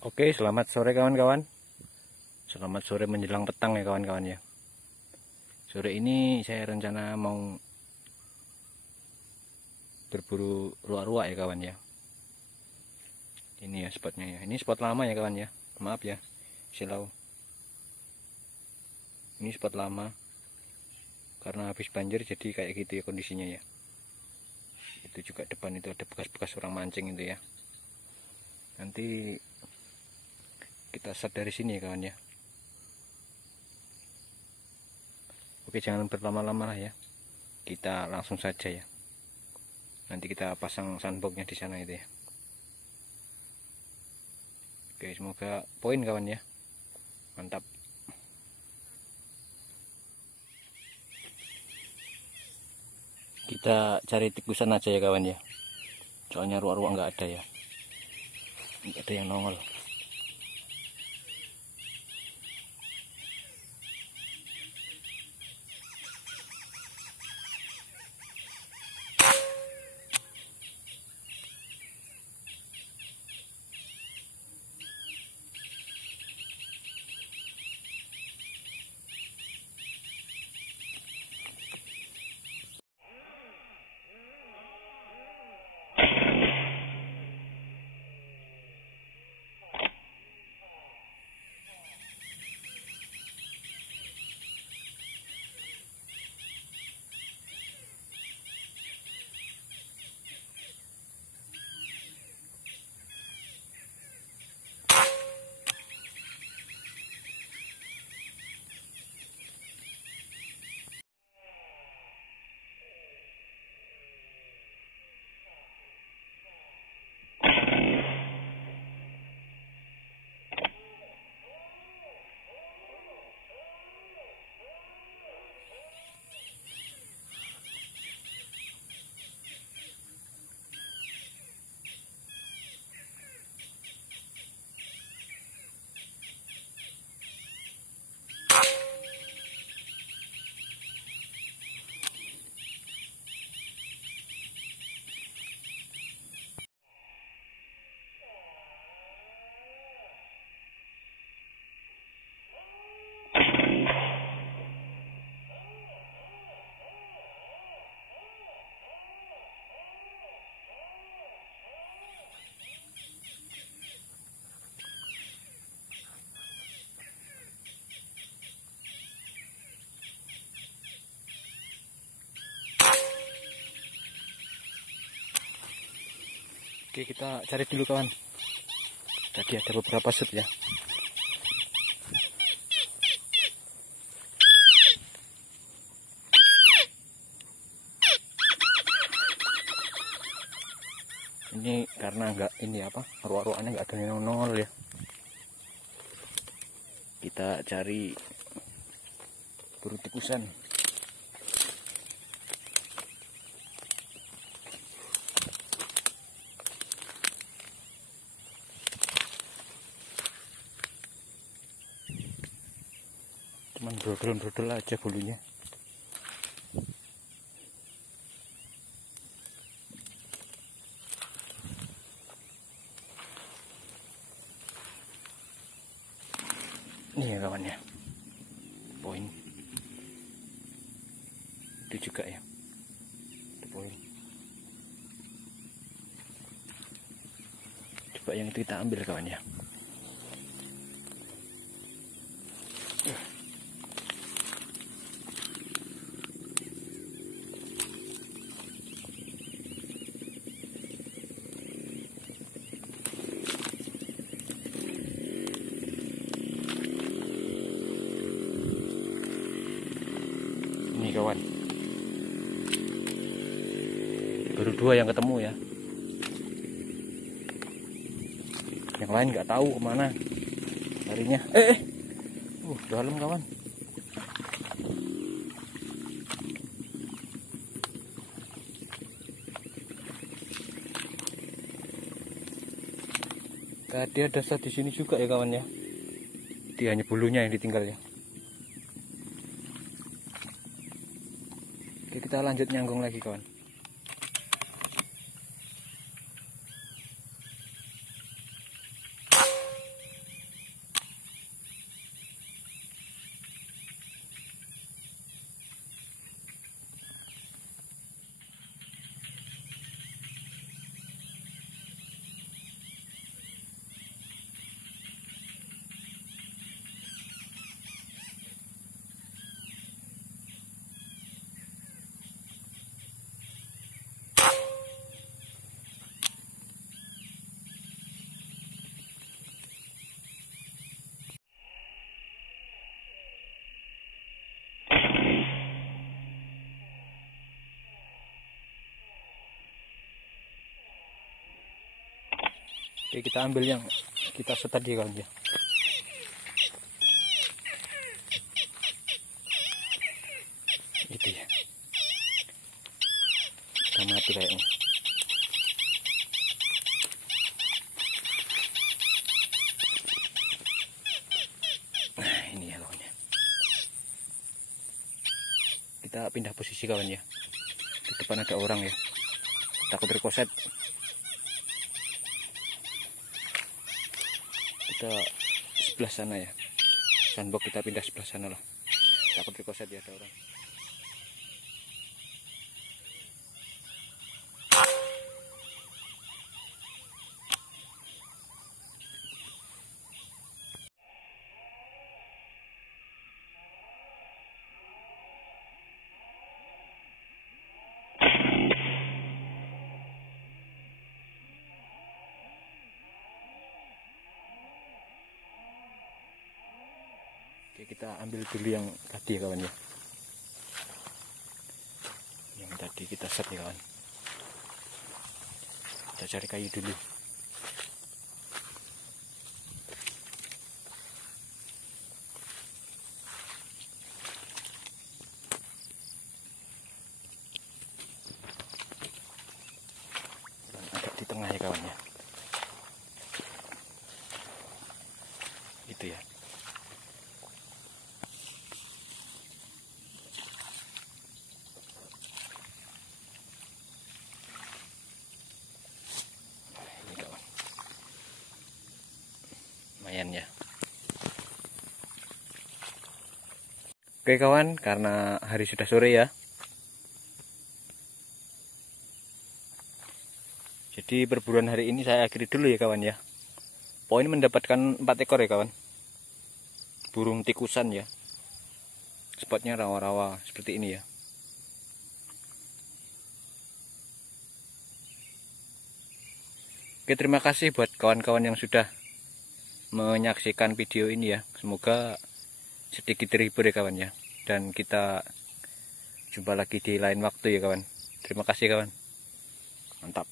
Oke, selamat sore kawan-kawan. Selamat sore menjelang petang ya kawan-kawan ya. Sore ini saya rencana mau berburu ruak-ruak ya kawan ya. Ini ya spotnya ya. Ini spot lama ya kawan ya. Maaf ya, silau. Ini spot lama. Karena habis banjir jadi kayak gitu ya kondisinya ya. Itu juga depan itu ada bekas-bekas orang mancing itu ya. Nanti kita start dari sini ya kawan ya. Oke, jangan berlama-lama lah ya. Kita langsung saja ya. Nanti kita pasang sandboxnya di sana itu ya. Oke, semoga poin kawan ya. Mantap. Kita cari tikusan aja ya kawan ya. Soalnya ruak-ruak nggak ada ya. Nggak ada yang nongol. Oke, kita cari dulu kawan. Tadi ada beberapa shoot ya. Ini karena enggak ini apa, ruak-ruaknya enggak ada yang nongol ya. Kita cari buru tikusan. Cuman brodol-brodol aja bulunya. Ini ya kawan ya, poin itu juga ya, itu poin. Coba yang itu kita ambil kawan ya. Ini kawan, baru 2 yang ketemu ya. Yang lain nggak tahu kemana larinya. Dalam kawan. Tadi ada satu di sini juga ya kawan ya. Dia hanya bulunya yang ditinggal ya. Oke, kita lanjut nyanggung lagi kawan. Oke, kita ambil yang kita set tadi kawan ya. Itu ya. Udah mati kayaknya. Nah, ini ya kawan ya. Kita pindah posisi kawan ya. Di depan ada orang ya. Takut rekoset. Kita sebelah sana ya. Sandbox kita pindah sebelah sana lah. Takut rekoset ya, ada orang. Oke, kita ambil dulu yang tadi ya kawan ya. Yang tadi kita set ya kawan. Kita cari kayu dulu. Agak di tengah ya kawan ya. Itu ya. Lumayan ya. Oke kawan, karena hari sudah sore ya, jadi perburuan hari ini saya akhiri dulu ya kawan ya. Poin mendapatkan 4 ekor ya kawan, burung tikusan ya. Spotnya rawa-rawa seperti ini ya. Oke, terima kasih buat kawan-kawan yang sudah menyaksikan video ini ya. Semoga sedikit terhibur ya kawan ya. Dan kita jumpa lagi di lain waktu ya kawan. Terima kasih kawan. Mantap.